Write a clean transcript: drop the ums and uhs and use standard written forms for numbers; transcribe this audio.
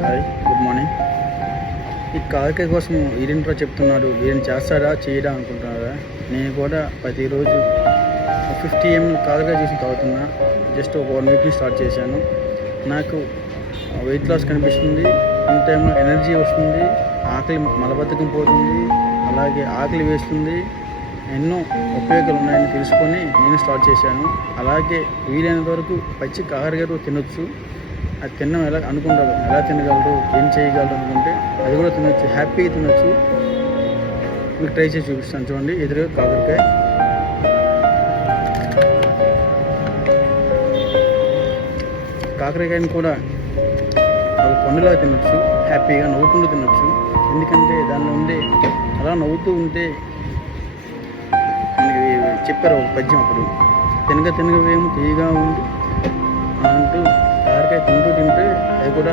Hi, good morning. ఈ కాకరకాయ కోసం వీరేంట్రా చెప్తున్నాడు, వీరేం చేస్తాడా చేయడా అనుకుంటున్నారా? నేను కూడా ప్రతిరోజు 50 ml కాకరకాయ జ్యూస్ తాగుతున్నా. జస్ట్ ఒక 1 వీక్ స్టార్ట్ చేశాను. నాకు వెయిట్ లాస్ కనిపిస్తుంది, ఇన్ టైంలో ఎనర్జీ వస్తుంది, ఆకలి మలబద్ధకం పోతుంది, అలాగే ఆకలి వేస్తుంది. ఎన్నో ఉపయోగాలు ఉన్నాయని తెలుసుకొని నేను స్టార్ట్ చేశాను. అలాగే వీలైనంత వరకు పచ్చి కాకరకాయ తినొచ్చు. అది తినడం ఎలా అనుకుంటారు, ఎలా తినగలరు, ఏం చేయగలరు అనుకుంటే అది కూడా తినొచ్చు, హ్యాపీగా తినొచ్చు. మీకు ట్రై చేసి చూపిస్తాను. చూడండి, ఎదురుగా కాకరకాయ. కాకరకాయని కూడా ఒక పండులాగా తినొచ్చు, హ్యాపీగా నవ్వుకుంటూ తినొచ్చు. ఎందుకంటే దానిలో ఉండే అలా నవ్వుతూ ఉంటే మనకి చెప్పారు ఒక పద్యం అప్పుడు, తినగ తినగవేమో తీయగా ఉండి అంటూ కాకరకాయ తింటూ తింటే అది కూడా